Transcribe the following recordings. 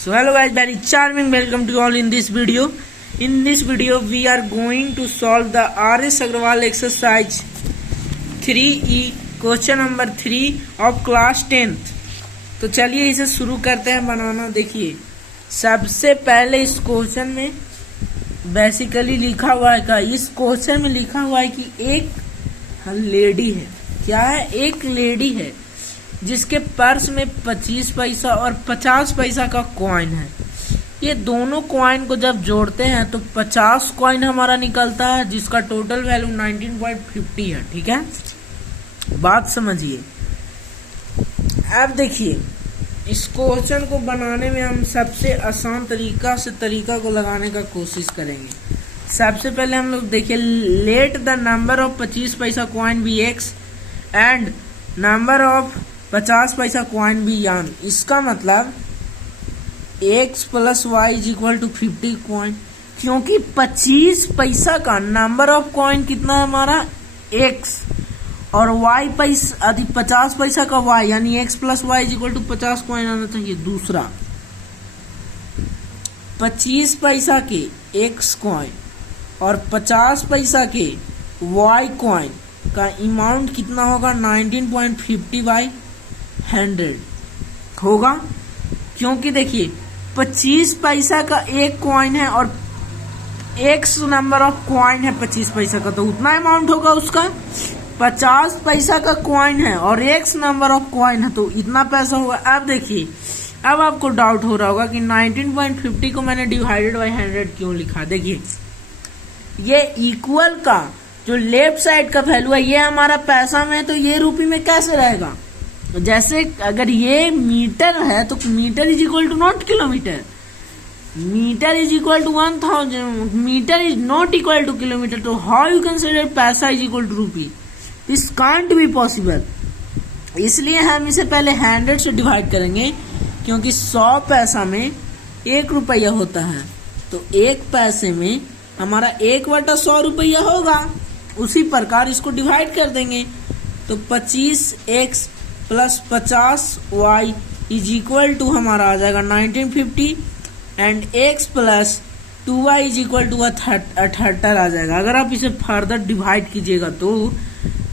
So hello guys, very charming, welcome to all in this video. In this video we are going to solve the R.S. Agrawal exercise 3E question number 3 of class 10th. तो चलिए इसे शुरू करते हैं बनाना। देखिए सबसे पहले इस क्वेश्चन में बेसिकली लिखा हुआ है इस क्वेश्चन में लिखा हुआ है कि एक लेडी है। क्या है? एक लेडी है जिसके पर्स में 25 पैसा और 50 पैसा का कॉइन है। ये दोनों कॉइन को जब जोड़ते हैं तो 50 कॉइन हमारा निकलता है जिसका टोटल वैल्यू 19.50 है। ठीक है, बात समझिए। अब देखिए इस क्वेश्चन को बनाने में हम सबसे आसान तरीका को लगाने का कोशिश करेंगे। सबसे पहले हम लोग देखिए, लेट द नंबर ऑफ 25 पैसा coin be x and number of 50 पैसा कॉइन बी यान। इसका मतलब x plus y is equal to 50 coin, क्योंकि 25 पैसा का नंबर ऑफ कॉइन कितना है हमारा x और y पैसा 50 पैसा का y, यानी x plus y is equal to 50 coin आना चाहिए। दूसरा 25 पैसा के x कॉइन और 50 पैसा के y कॉइन का अमाउंट कितना होगा 19.50 बाई 100 होगा, क्योंकि देखिए 25 पैसा का एक कॉइन है और x नंबर ऑफ कॉइन है 25 पैसा का, तो उतना अमाउंट होगा उसका। 50 पैसा का कॉइन है और x नंबर ऑफ कॉइन है तो इतना पैसा होगा। अब देखिए, अब आपको डाउट हो रहा होगा कि 19.50 को मैंने डिवाइडेड बाई 100 क्यों लिखा। देखिए ये इक्वल का जो लेफ्ट साइड का वैल्यू है ये हमारा पैसा में है, तो ये रुपये में कैसे रहेगा। जैसे अगर ये मीटर है तो meter is equal to not kilometer, meter is equal to 1000, meter is not equal to kilometer. तो हाउ यू कंसिडर पैसा is equal to rupee? This can't be possible. इसलिए हम इसे पहले 100 से डिवाइड करेंगे, क्योंकि 100 पैसा में 1 रुपया होता है, तो 1 पैसे में हमारा 1/100 रुपया होगा। उसी प्रकार इसको डिवाइड कर देंगे, तो 25x plus 50y is equal to हमारा आ जाएगा 1950 and x plus 2y is equal to 78 आ जाएगा। अगर आप इसे फर्दर डिवाइड कीजिएगा तो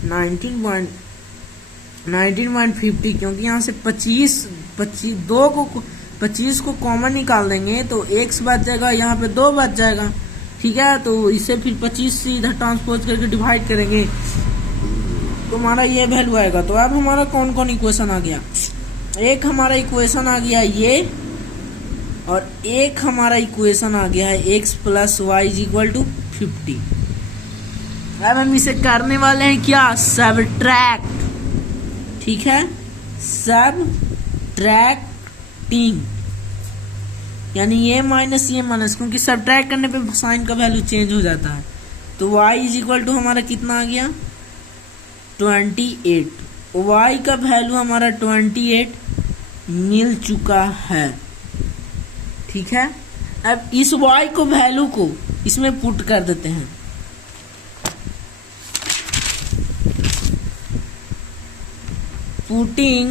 19.50, क्योंकि यहाँ से 25 को कॉमन निकाल देंगे तो x बच जाएगा, यहाँ पे 2 बच जाएगा। ठीक है, तो इसे फिर 25 से इधर ट्रांसपोज करके डिवाइड करेंगे तो हमारा ये वैल्यू आएगा। तो अब हमारा कौन कौन इक्वेशन आ गया? एक हमारा इक्वेशन आ गया ये, और एक हमारा इक्वेशन आ गया है x plus y is equal to 50। अब हम इसे करने वाले हैं क्या? सबट्रैक्ट। ठीक है, सबट्रैक्टिंग, यानी ये माइनस, क्योंकि सबट्रैक्ट करने पे साइन का वैल्यू चेंज हो जाता है। तो y इज इक्वल टू हमारा कितना आ गया 28। y का वैल्यू हमारा 28 मिल चुका है। ठीक है, अब इस y को वैल्यू को इसमें पुट कर देते हैं। Putting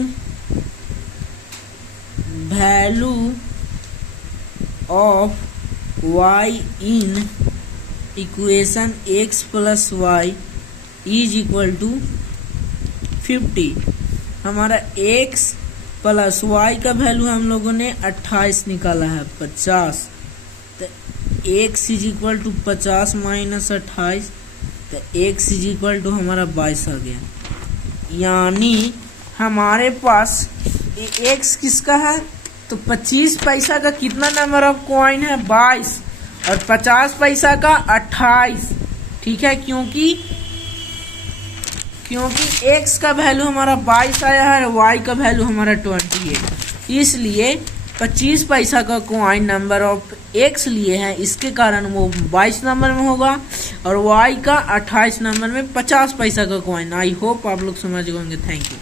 value of y in equation x plus y is equal to 50। हमारा x प्लस y का वैल्यू हम लोगों ने 28 निकाला है 50, तो x is equal to 50 minus 28, तो x इज इक्वल टू हमारा 22 आ गया। यानी हमारे पास x किसका है? तो 25 पैसा का कितना नंबर ऑफ कॉइन है 22 और 50 पैसा का 28। ठीक है, क्योंकि x का वैल्यू हमारा 22 आया है और y का वैल्यू हमारा 28, इसलिए 25 पैसा का कॉइन नंबर ऑफ x लिए हैं, इसके कारण वो 22 नंबर में होगा और y का 28 नंबर में 50 पैसा का कॉइन। आई होप आप लोग समझ गए होंगे। Thank you.